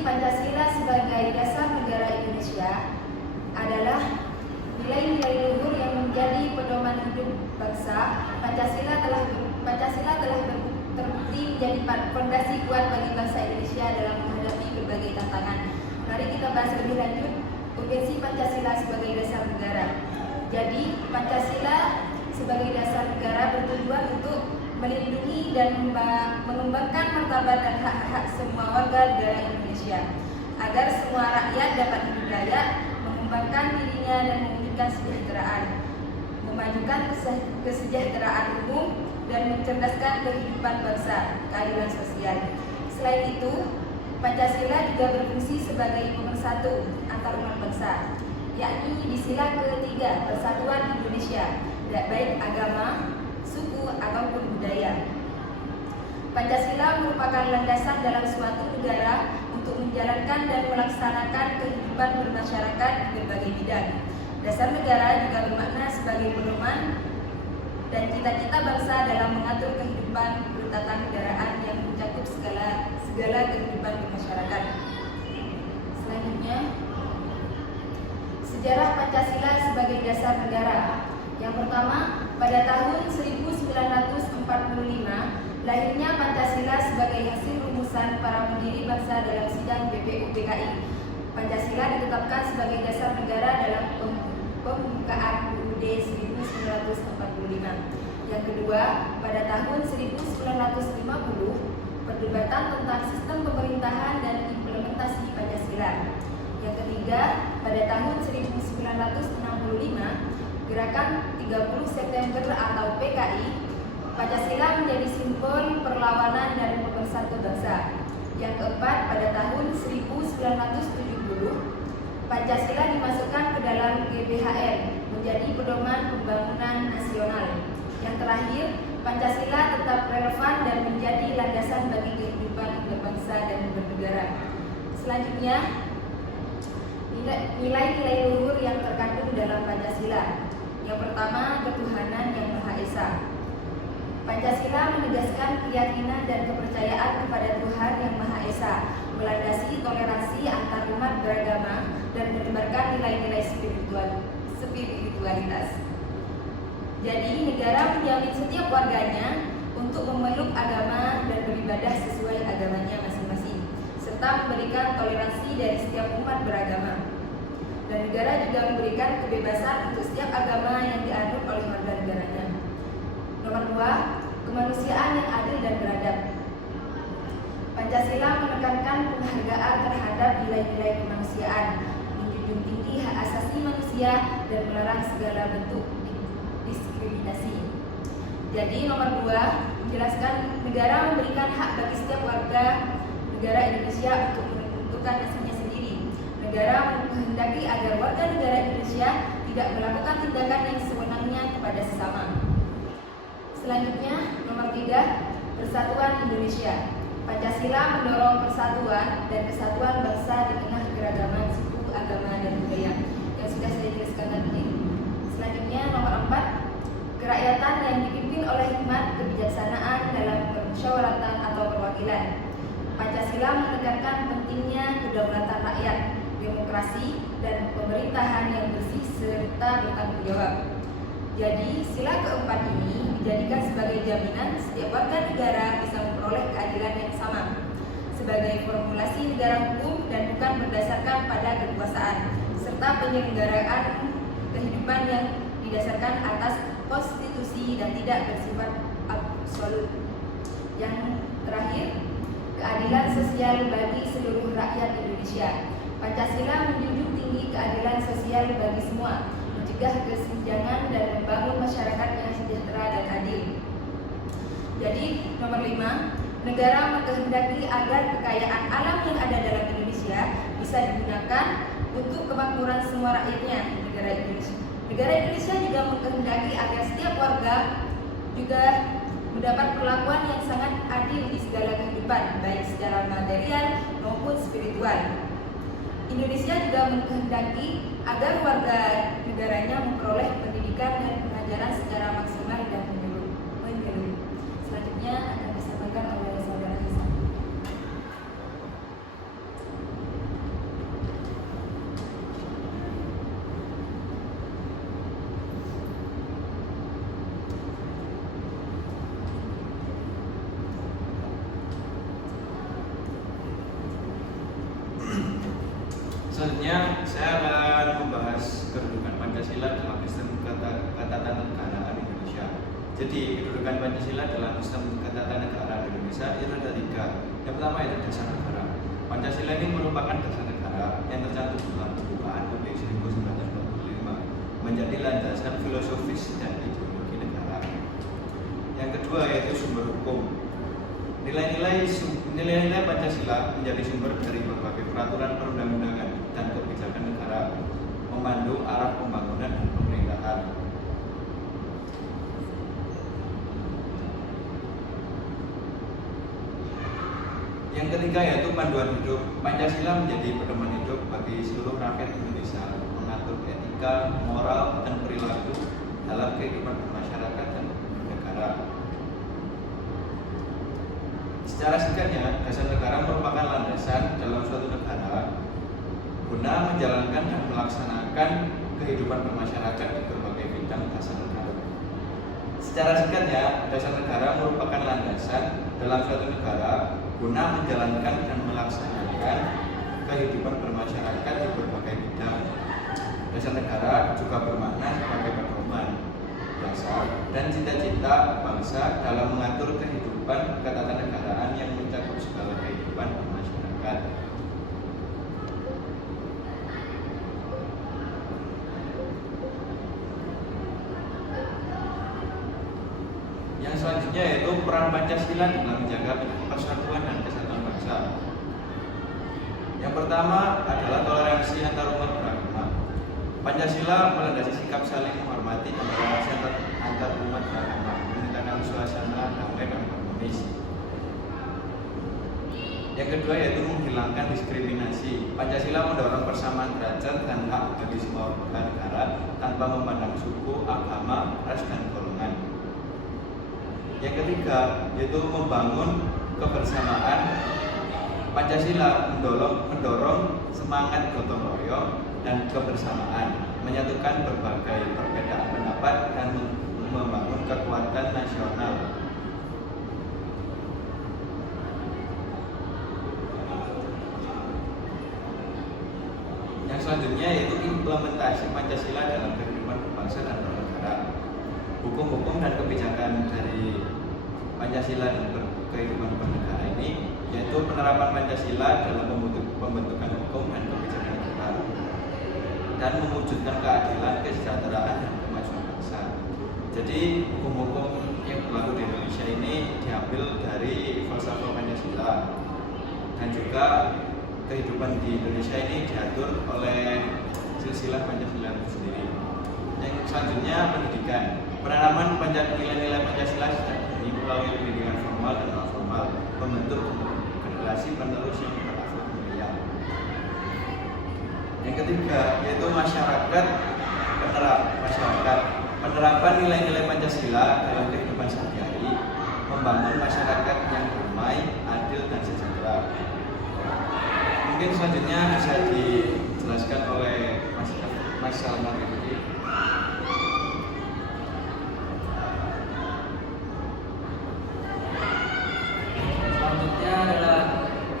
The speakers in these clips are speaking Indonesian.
Fungsi Pancasila sebagai dasar negara Indonesia adalah nilai-nilai luhur yang menjadi pedoman hidup bangsa. Pancasila telah terbukti menjadi fondasi kuat bagi bangsa Indonesia dalam menghadapi berbagai tantangan. Mari kita bahas lebih lanjut urgensi Pancasila sebagai dasar negara. Jadi, Pancasila sebagai dasar negara bertujuan untuk melindungi dan mengembangkan martabat dan hak-hak semua warga negara Indonesia agar semua rakyat dapat hidup layak, mengembangkan dirinya dan mewujudkan kesejahteraan, memajukan kesejahteraan umum dan mencerdaskan kehidupan bangsa, keadilan sosial. Selain itu, Pancasila juga berfungsi sebagai pemersatu antar umat bangsa, yakni di sila ketiga persatuan Indonesia, baik agama, suku ataupun budaya. Pancasila merupakan landasan dalam suatu negara untuk menjalankan dan melaksanakan kehidupan bermasyarakat di berbagai bidang. Dasar negara juga bermakna sebagai pedoman dan cita-cita bangsa dalam mengatur kehidupan bertatanegaraan yang mencakup segala kehidupan bermasyarakat. Selanjutnya, sejarah Pancasila sebagai dasar negara. Yang pertama, pada tahun 1945, lahirnya Pancasila sebagai hasil rumusan para pendiri bangsa dalam sidang BPUPKI. Pancasila ditetapkan sebagai dasar negara dalam pembukaan UUD 1945. Yang kedua, pada tahun 1950, perdebatan tentang sistem pemerintahan dan implementasi Pancasila. Yang ketiga, pada tahun 1965, Gerakan 30 September atau PKI, Pancasila menjadi simbol perlawanan dan pemersatu bangsa. Yang keempat, pada tahun 1970, Pancasila dimasukkan ke dalam GBHN, menjadi pedoman pembangunan nasional. Yang terakhir, Pancasila tetap relevan dan menjadi landasan bagi kehidupan berbangsa dan bernegara. Selanjutnya, nilai-nilai luhur yang terkandung dalam Pancasila. Yang pertama, ketuhanan yang Maha Esa. Pancasila menegaskan keyakinan dan kepercayaan kepada Tuhan yang Maha Esa, melandasi toleransi antar umat beragama dan menebarkan nilai-nilai spiritualitas. Jadi, negara menjamin setiap warganya untuk memeluk agama dan beribadah sesuai agamanya masing-masing, serta memberikan toleransi dari setiap umat beragama. Dan negara juga memberikan kebebasan untuk setiap agama yang dianut oleh warga negaranya. Nomor 2, kemanusiaan yang adil dan beradab. Pancasila menekankan penghargaan terhadap nilai-nilai kemanusiaan, menjunjung tinggi hak asasi manusia dan melarang segala bentuk diskriminasi. Jadi nomor 2, menjelaskan negara memberikan hak bagi setiap warga negara Indonesia untuk menentukan nasibnya sendiri. Negara menghendaki agar warga negara Indonesia tidak melakukan tindakan yang sewenangnya kepada sesama. Selanjutnya, nomor 3, persatuan Indonesia. Pancasila mendorong persatuan dan kesatuan bangsa di tengah keragaman suku, agama, dan budaya yang sudah saya jelaskan tadi. Selanjutnya, nomor 4, kerakyatan yang dipimpin oleh hikmat kebijaksanaan dalam permusyawaratan atau perwakilan. Pancasila menekankan pentingnya kedaulatan rakyat, demokrasi, dan pemerintahan yang bersih serta bertanggung jawab. Jadi, sila keempat ini dijadikan sebagai jaminan setiap warga negara bisa memperoleh keadilan yang sama sebagai formulasi negara hukum dan bukan berdasarkan pada kekuasaan, serta penyelenggaraan kehidupan yang didasarkan atas konstitusi dan tidak bersifat absolut. Yang terakhir, keadilan sosial bagi seluruh rakyat Indonesia. Pancasila menjunjung tinggi keadilan sosial bagi semua, mencegah kesenjangan dan membangun masyarakat yang sejahtera dan adil. Jadi, nomor 5, negara mengkehendaki agar kekayaan alam yang ada dalam Indonesia bisa digunakan untuk kemakmuran semua rakyatnya di negara Indonesia. Negara Indonesia juga mengkehendaki agar setiap warga juga mendapat perlakuan yang sangat adil di segala kehidupan, baik secara material maupun spiritual. Indonesia juga mengkehendaki agar warga negaranya memperoleh pendidikan dan pengajaran secara maksimal dan menyeluruh. Selanjutnya akan disampaikan oleh saudara Hisam. Selanjutnya saya akan membahas kedudukan Pancasila dalam sistem ketatanegaraan Indonesia. Jadi kedudukan Pancasila dalam sistem ketatanegaraan Indonesia itu ada 3. Yang pertama itu dasar negara. Pancasila ini merupakan dasar negara yang tercantum dalam pembukaan UUD 1945, menjadi landasan filosofis dan ideologi negara. Yang kedua yaitu sumber hukum. Nilai-nilai Pancasila menjadi sumber dari berbagai peraturan perundang-undangan dan kebijakan negara, memandu arah pembangunan dan pemerintahan. Yang ketiga yaitu panduan hidup. Pancasila menjadi pedoman hidup bagi seluruh rakyat Indonesia, mengatur etika, moral, dan perilaku dalam kehidupan bermasyarakat dan bernegara. Secara singkatnya, dasar negara merupakan landasan dalam suatu negara guna menjalankan dan melaksanakan kehidupan bermasyarakat di berbagai bidang dasar negara. Secara singkatnya, dasar negara merupakan landasan dalam suatu negara guna menjalankan dan melaksanakan kehidupan bermasyarakat di berbagai bidang. Dasar negara juga bermakna sebagai pedoman dasar dan cita-cita bangsa dalam mengatur kehidupan ketatanegaraan yang mencakup segala kehidupan bermasyarakat. Yang selanjutnya yaitu peran Pancasila dalam menjaga persatuan dan kesatuan bangsa. Yang pertama adalah toleransi antar umat beragama. Pancasila melandasi sikap saling menghormati dan toleransi antar umat beragama, menciptakan suasana damai dan harmonis. Yang kedua yaitu menghilangkan diskriminasi. Pancasila mendorong persamaan derajat dan hak bagi semua warga negara tanpa memandang suku, agama, ras, dan golongan. Yang ketiga yaitu membangun kebersamaan. Pancasila mendorong semangat gotong royong dan kebersamaan, menyatukan berbagai perbedaan pendapat dan membangun kekuatan nasional. Yang selanjutnya yaitu implementasi Pancasila dalam kehidupan berbangsa dan bernegara. Hukum-hukum dan kebijakan dari Pancasila dan kehidupan bernegara ini yaitu penerapan Pancasila dalam pembentukan hukum dan kebijakan negara dan mewujudkan keadilan, kesejahteraan, dan kemajuan bangsa. Jadi hukum-hukum yang berlaku di Indonesia ini diambil dari falsafah Pancasila dan juga kehidupan di Indonesia ini diatur oleh silsilah Pancasila itu sendiri. Yang selanjutnya pendidikan. Penanaman nilai-nilai Pancasila sejak dini melalui pendidikan formal dan non formal membentuk generasi penerus yang berakhlak mulia. Yang ketiga yaitu masyarakat. Penerapan nilai-nilai Pancasila dalam kehidupan sehari-hari, membangun masyarakat yang damai, adil, dan sejahtera. Mungkin selanjutnya bisa dijelaskan oleh Mas Salman Rifki. Selanjutnya adalah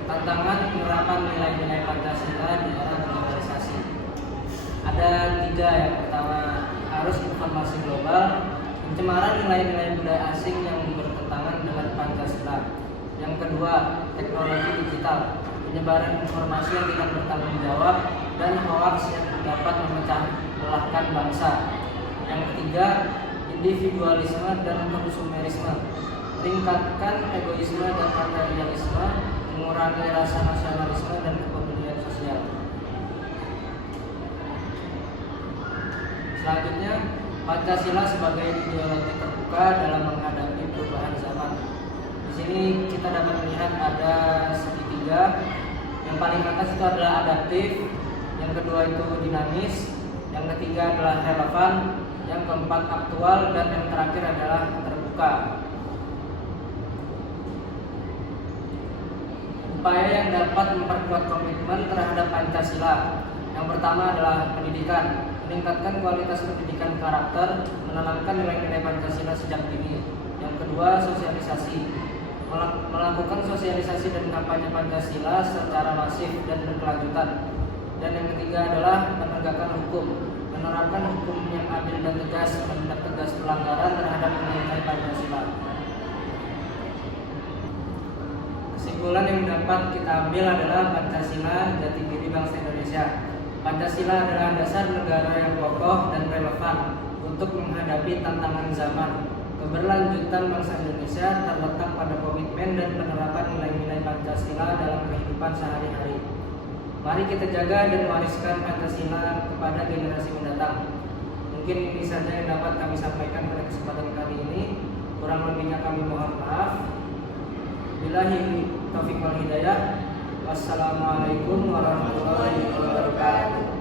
tantangan penerapan nilai-nilai Pancasila di era globalisasi. Ada 3. Yang pertama, arus informasi global, pencemaran nilai-nilai budaya asing yang bertentangan dengan Pancasila. Yang kedua, teknologi digital, penyebaran informasi yang tidak bertanggung jawab dan hoaks yang dapat memecah belahkan bangsa. Yang ketiga, individualisme dan konsumerisme, meningkatkan egoisme dan materialisme, mengurangi rasa nasionalisme dan kepedulian sosial. Selanjutnya, Pancasila sebagai ideologi terbuka dalam menghadapi perubahan zaman. Di sini kita dapat melihat ada segitiga. Yang paling atas itu adalah adaptif, yang kedua itu dinamis, yang ketiga adalah relevan, yang keempat aktual, dan yang terakhir adalah terbuka. Upaya yang dapat memperkuat komitmen terhadap Pancasila. Yang pertama adalah pendidikan, meningkatkan kualitas pendidikan karakter, menanamkan nilai-nilai Pancasila sejak dini. Yang kedua, sosialisasi, melakukan sosialisasi dan kampanye Pancasila secara masif dan berkelanjutan. Dan yang ketiga adalah penegakan hukum, menerapkan hukum yang adil dan tegas, menindak tegas pelanggaran terhadap nilai Pancasila. Kesimpulan yang dapat kita ambil adalah Pancasila jati diri bangsa Indonesia. Pancasila adalah dasar negara yang kokoh dan relevan untuk menghadapi tantangan zaman. Keberlanjutan bangsa Indonesia terletak pada komitmen dan penerapan nilai-nilai Pancasila dalam kehidupan sehari-hari. Mari kita jaga dan wariskan Pancasila kepada generasi mendatang. Mungkin ini saja yang dapat kami sampaikan pada kesempatan kali ini. Kurang lebihnya kami mohon maaf. Billahi taufiq wal hidayah. Wassalamualaikum warahmatullahi wabarakatuh.